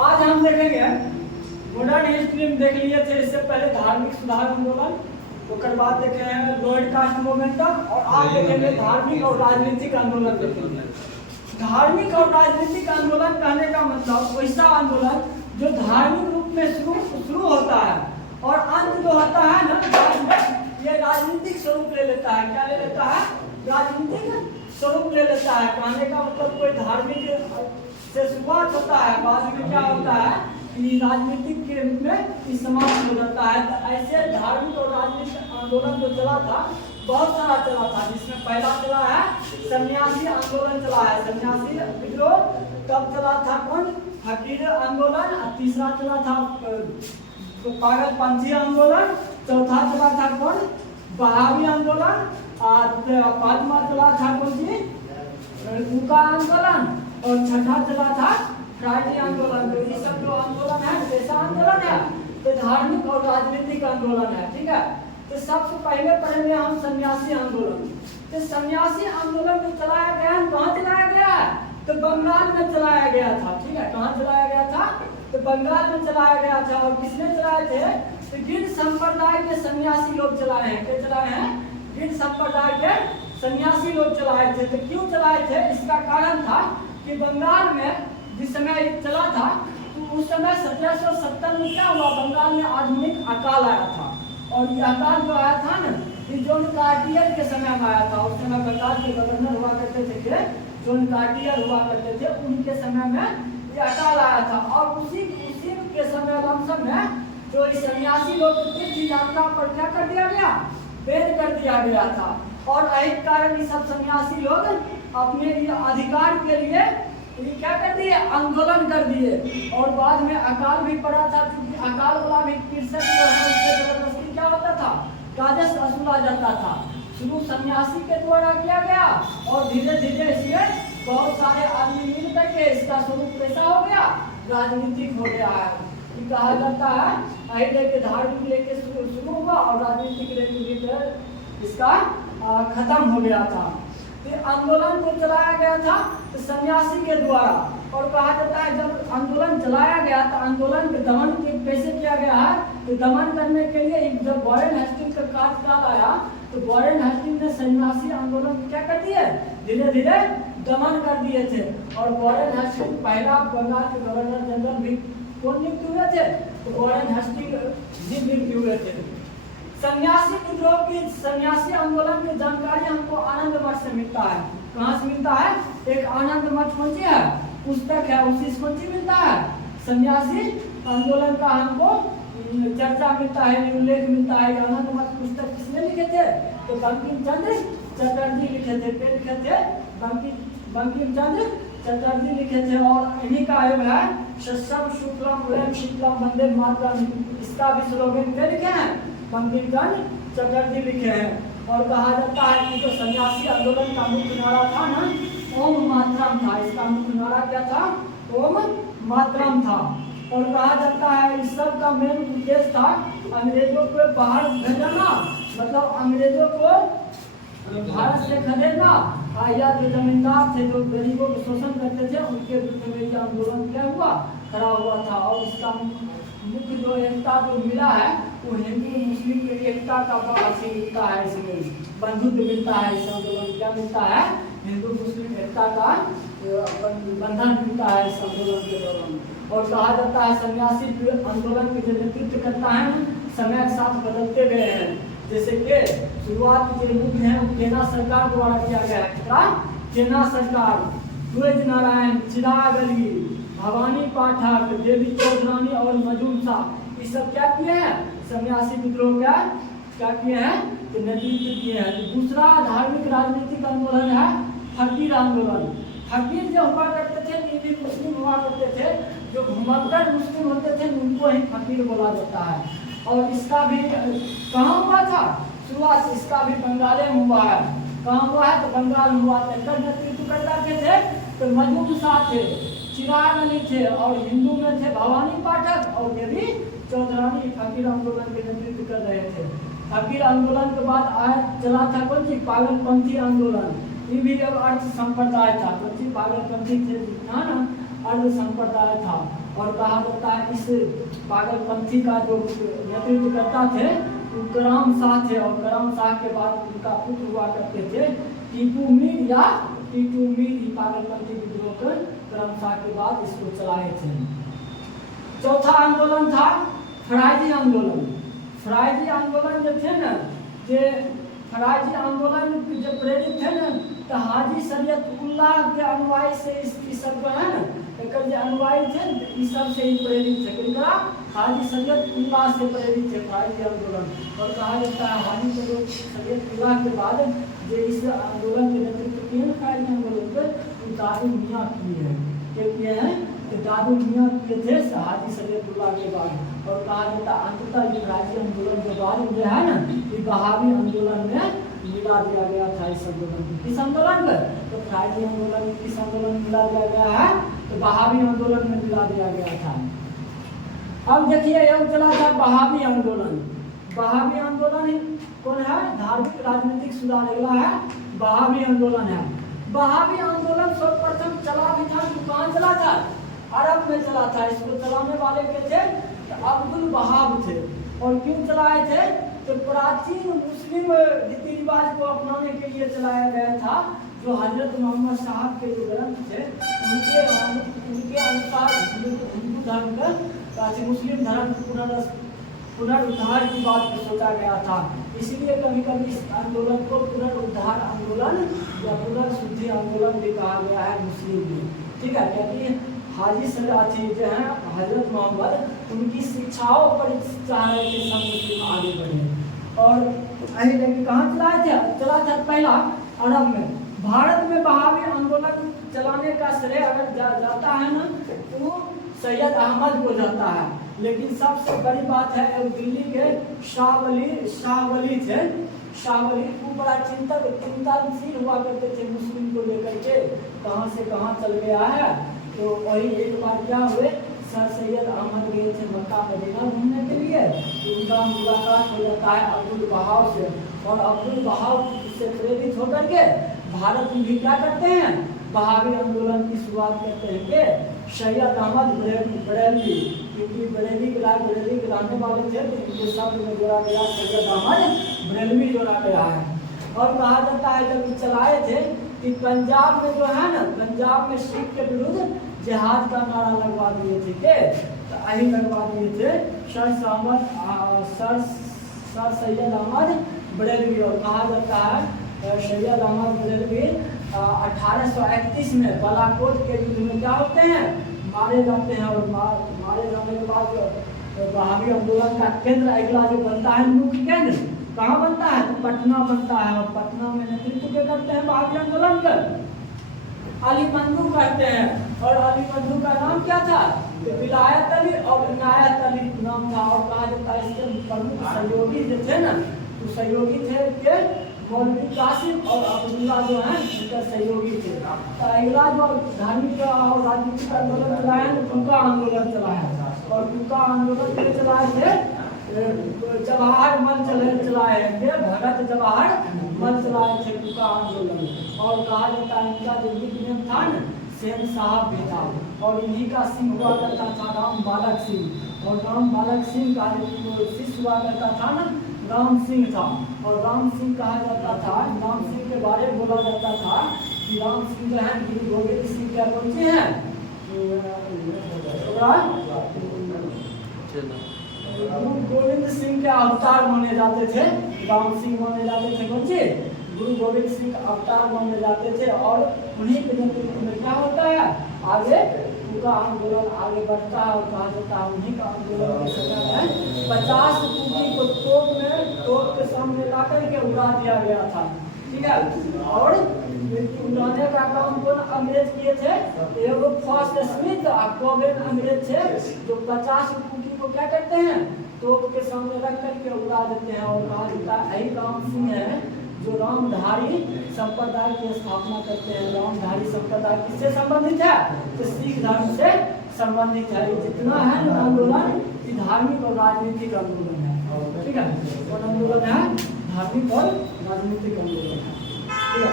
आज हम देखेंगे मॉडर्न हिस्ट्री में देख लिए थे इससे पहले धार्मिक सुधार आंदोलन, उसके बाद देखे हैं लोअर कास्ट मूवमेंट तक, और आज देखेंगे धार्मिक और राजनीतिक आंदोलन देखेंगे। धार्मिक और राजनीतिक आंदोलन कहने का मतलब वैसा आंदोलन जो धार्मिक रूप में शुरू होता है और अंत जो होता है ना ये राजनीतिक स्वरूप ले लेता है। क्या ले लेता है? राजनीतिक स्वरूप ले लेता है। कहने का मतलब कोई धार्मिक से शुरुआत होता है, बाद में क्या होता है कि राजनीतिक के रूप में समाप्त हो जाता है। तो ऐसे धार्मिक और राजनीतिक आंदोलन जो चला था बहुत सारा चला था, जिसमें पहला चला है सन्यासी आंदोलन चला है। सन्यासी विद्रोह तब चला था कौन? फकीर आंदोलन। तीसरा चला था पागलपंथी आंदोलन। चौथा चला था कौन? बहावी आंदोलन। पांचवा चला था कौन सी? उका आंदोलन। और छठा चला था फ्राइडे आंदोलन। तो ये सब जो आंदोलन है कैसा आंदोलन है? तो धार्मिक और राजनीतिक आंदोलन है। ठीक है, तो सबसे पहले पढ़ेंगे हम सन्यासी आंदोलन। तो सन्यासी आंदोलन जो चलाया गया है कहाँ चलाया गया है? तो बंगाल में चलाया गया था। ठीक है, कहाँ चलाया गया था? तो बंगाल में चलाया गया था। और किसने चलाए थे? तो गिर संप्रदाय के सन्यासी लोग चलाए हैं। क्या चलाए हैं? गिर संप्रदाय के सन्यासी लोग चलाए थे। तो क्यों चलाए थे? इसका कारण था कि बंगाल में जिस समय चला था तो उस समय 1770 में क्या हुआ? बंगाल में आधुनिक अकाल आया था। और ये अकाल जो आया था ना ये जॉन कार्टियर के समय में आया था। उस समय बंगाल के गवर्नर हुआ करते थे जॉन कार्टियर हुआ करते थे, उनके समय में ये अकाल आया था। और उसी के समय लमसम में जो सन्यासी लोग तीर्थ यात्रा पर क्या कर दिया गया? बैन कर दिया गया था। और यही कारण सब सन्यासी लोग अपने अधिकार के लिए ये क्या कर दिए? आंदोलन कर दिए। और बाद में अकाल भी पड़ा था, क्योंकि अकाल वाला भी कृषक जबरदस्ती क्या होता था? काजस वसूला जाता था। शुरू सन्यासी के द्वारा किया गया और धीरे धीरे इसे बहुत सारे आदमी मिल करके इसका स्वरूप कैसा हो गया? राजनीतिक हो गया है। कहा जाता है पहले के धार्मिक लेके शुरू हुआ और राजनीतिक लेके इसका खत्म हो गया था। तो आंदोलन को चलाया गया था तो सन्यासी के द्वारा। और कहा जाता है जब आंदोलन चलाया गया तो आंदोलन के दमन कैसे किया गया है? तो दमन करने के लिए जब वॉरेन हेस्टिंग्स का कार्यकाल आया तो वॉरेन हेस्टिंग्स ने सन्यासी आंदोलन को क्या कर दिए? धीरे धीरे दमन कर दिए थे। और वॉरेन हेस्टिंग्स पहला बंगाल के गवर्नर जनरल भी कौन नियुक्त हुए थे? तो वॉरेन हेस्टिंग्स जी नियुक्त हुए थे। सन्यासी विद्रोह की सन्यासी आंदोलन की जानकारी हमको आनंद मठ से मिलता है। कहाँ से मिलता है? एक आनंद मठ कौन सी है? पुस्तक है, उसी से कौन सी मिलता है? सन्यासी आंदोलन का हमको चर्चा मिलता है, उल्लेख मिलता है। आनंद मठ पुस्तक किसने लिखे थे? तो बंकिम चंद्र चटर्जी लिखे थे। क्या लिखे थे? बंकिम चंद्र चटर्जी लिखे थे। और इन्हीं का आयोग है सत्यम शुक्लम वयम शीतलम वंदे मातरम। इसका भी स्लोगन क्या लिखे हैं? बंकिम चंद्र चटर्जी लिखे हैं। और कहा जाता है कि जो सन्यासी आंदोलन का मुख्य नारा था ना ओम मातरम था। इसका मुख्य नारा क्या था? ओम मातरम था। और कहा जाता है इस सब का मेन उद्देश्य था अंग्रेजों को बाहर भेजना, मतलब अंग्रेजों को भारत से खदेड़ना, या जो जमींदार थे जो गरीबों को शोषण करते थे उनके विरुद्ध में यह आंदोलन क्या हुआ? खड़ा हुआ था। और इसका मुख्य जो एकता जो मिला है वो हिंदू मुस्लिम की एकता का अथी मिलता है, इसमें बंधुत्व मिलता है। इस आंदोलन क्या मिलता है? हिंदू मुस्लिम एकता का बंधन मिलता है इस आंदोलन के दौरान। और कहा जाता है सन्यासी आंदोलन के जो नेतृत्व करता है समय के साथ बदलते गए हैं। जैसे कि शुरुआत के रूप है केना सरकार द्वारा किया गया है। केना सरकार, द्विज नारायण, चिराग अली, भवानी पाठक, देवी चौधरानी और मजूम साहब, ये सब क्या किए हैं? सन्यासी विद्रोह का क्या किए हैं? तो नेतृत्व किए हैं। दूसरा धार्मिक राजनीतिक आंदोलन है फकीर आंदोलन। फकीर जो हुआ करते थे ये भी मुस्लिम हुआ करते थे, जो घुमक्कड़ मुस्लिम होते थे उनको ही फकीर बोला जाता है। और इसका भी कहाँ हुआ था? शुरुआत इसका भी बंगाल में हुआ है। कहाँ हुआ है? तो बंगाल में हुआ था। नेतृत्व करता थे तो मजूम साहब थे, चिराग अली थे, और हिंदू में थे भवानी पाठक और देवी चौधरानी फकीर आंदोलन के नेतृत्व कर रहे थे। फकीर आंदोलन के बाद आया चला था कौन सी? पागलपंथी आंदोलन। ये भी अब अर्थ संप्रदाय था। कौन सी? पागलपंथी थे ना अर्ध संप्रदाय था। और कहा जाता है इस पागलपंथी का जो नेतृत्व करता थे वो करम शाह थे, और करम शाह के बाद उनका पुत्र हुआ करते थे टीपू मीर या टीटू मीर। ही पागलपंथी विद्रोह कर करम शाह के बाद इसको चलाए थे। चौथा आंदोलन था फराइजी आंदोलन। फराइजी आंदोलन जो थे ना, जे फराइजी आंदोलन जो प्रेरित थे ना, तो हाजी शरीयतुल्लाह के अनुयायी से इस सब जो है ना, एक अनुयायी थे इस सब से ही प्रेरित थे। किनका? हाजी शरीयतुल्लाह से प्रेरित थे फराइजी आंदोलन। और कहा जाता है हाजी शरीयतुल्लाह के बाद जो इस आंदोलन के नेतृत्व किए फराइजी आंदोलन के दादू मियाँ किए हैं। क्या किए हैं? तो दादू मियाँ किए थे हाजी शरीयतुल्लाह के बाद। और कहा जाता है अंततः ये फराइजी आंदोलन के बाद जो है ना, ये बहावी आंदोलन में मिला दिया गया था। इस आंदोलन में, किस आंदोलन में? तो फराइजी आंदोलन में किस आंदोलन में मिला दिया गया है? तो बहावी आंदोलन में मिला दिया गया था। अब देखिए यह चला था बहावी आंदोलन। बहावी आंदोलन कौन है? धार्मिक राजनीतिक सुधार अगला है बहावी आंदोलन है। बहावी आंदोलन सर्वप्रथम चला भी था, कहाँ चला था? अरब में चला था। इसको चलाने वाले के थे अब्दुल वहाब थे। और क्यों चलाए थे? तो प्राचीन मुस्लिम रीति रिवाज को अपनाने के लिए चलाया गया था। जो हजरत मोहम्मद साहब के जो ग्रंथ थे उनके अनुसार हिंदू धर्म का प्राचीन मुस्लिम धर्म पुनरुद्धार की बात को सोचा गया था। इसलिए कभी कभी इस आंदोलन को पुनरुद्धार आंदोलन या पुनर्शुद्धि आंदोलन भी कहा गया है मुस्लिम में। ठीक है, क्योंकि हाजी सलाथी जो है हजरत मोहम्मद उनकी शिक्षाओं पर चाह रहे थे सब मुस्लिम आगे बढ़े। और अभी लेकिन कहाँ चलाए थे? चला था पहला अरब में। भारत में बहावी आंदोलन चलाने का श्रेय अगर जाता है ना, तो सैयद अहमद को जाता है। लेकिन सबसे बड़ी बात है दिल्ली के शाहवली थे। शाहवली को बड़ा चिंतनशील हुआ करते थे मुस्लिम को लेकर के, कहाँ से कहाँ चल गया है। तो वही एक बार क्या हुए, सर सैयद अहमद गए थे मक्का मदीना घूमने के लिए, तो उनका मुलाकात हो जाता है अब्दुल वहाब से। और अब्दुल वहाब से प्रेरित होकर के भारत में भी क्या करते हैं? बहावी आंदोलन की शुरुआत करते हैं कि सैयद अहमद बरेलवी, क्योंकि बरेली के रहने वाले थे, तो इनके शब्द में जोड़ा गया सैयद अहमद बरेलवी जोड़ा गया है। और कहा जाता है जब चलाए थे कि पंजाब में जो है ना, पंजाब में सिख के विरुद्ध जिहाद का नारा लगवा दिए थे के, तो यही लगवा दिए थे सर सैयद अहमद बरेलवी। और कहा जाता है सैयद अहमद बरेलवी 1831 में बालाकोट के युद्ध में क्या होते हैं? मारे जाते हैं। और मारे जाने के बाद बहावी आंदोलन का केंद्र अगला जो बनता है, मुख्य केंद्र कहाँ बनता है? तो पटना बनता है। और पटना में नेतृत्व क्या करते हैं बहावी आंदोलन का? अली मंदू करते हैं। और अली मंदू का नाम क्या था? तो विलायत अली और इनायत अली नाम था। और कहा जाता है इसके प्रमुख सहयोगी जो थे ना, तो सहयोगी थे के मौलवी कासिम और अब्दुल्ला जो है उनका सहयोगी थे। तो अगला जो धार्मिक और राजनीतिक आंदोलन चलाया है, टूका आंदोलन चलाया। और टूका आंदोलन के चलाए थे जवाहर मन चलाए थे, भगत जवाहर मन चलाए थे टूका आंदोलन। और कहा जाता है इनका जो निकनेम था ना, सेन साहब भी था। और इन्हीं का सिंह हुआ करता था राम बालक सिंह। और राम बालक सिंह का जो शिष्य हुआ करता था ना, राम सिंह था। और राम सिंह कहा जाता था, राम सिंह के बारे में बोला जाता था कि राम सिंह जो है गुरु गोविंद सिंह क्या बोलते हैं? गुरु गोविंद सिंह के अवतार माने जाते थे। राम सिंह माने जाते थे कौन से? गुरु गोविंद सिंह का अवतार माने जाते थे। और उन्हीं के नेतृत्व में क्या होता है? आगे उनका आंदोलन आगे बढ़ता है। और कहा जाता है उन्हीं का आंदोलन के समय में 50 कुकी को तोप के सामने ला करके उड़ा दिया गया था। ठीक है। और उड़ाने का काम कौन अंग्रेज किए थे? एगो फर्स्ट स्मिथ कोवेन अंग्रेज थे, जो 50 कुकी को क्या करते हैं? तोप के सामने रख करके उड़ा देते हैं। और कहा जाता है यही राम सिंह है जो रामधारी संप्रदाय की स्थापना करते हैं। रामधारी संप्रदाय किससे संबंधित है? तो सिख धर्म से संबंधित है। जितना है ना आंदोलन, ये धार्मिक और राजनीतिक आंदोलन है। ठीक है, कौन आंदोलन है? धार्मिक और राजनीतिक आंदोलन है। ठीक है,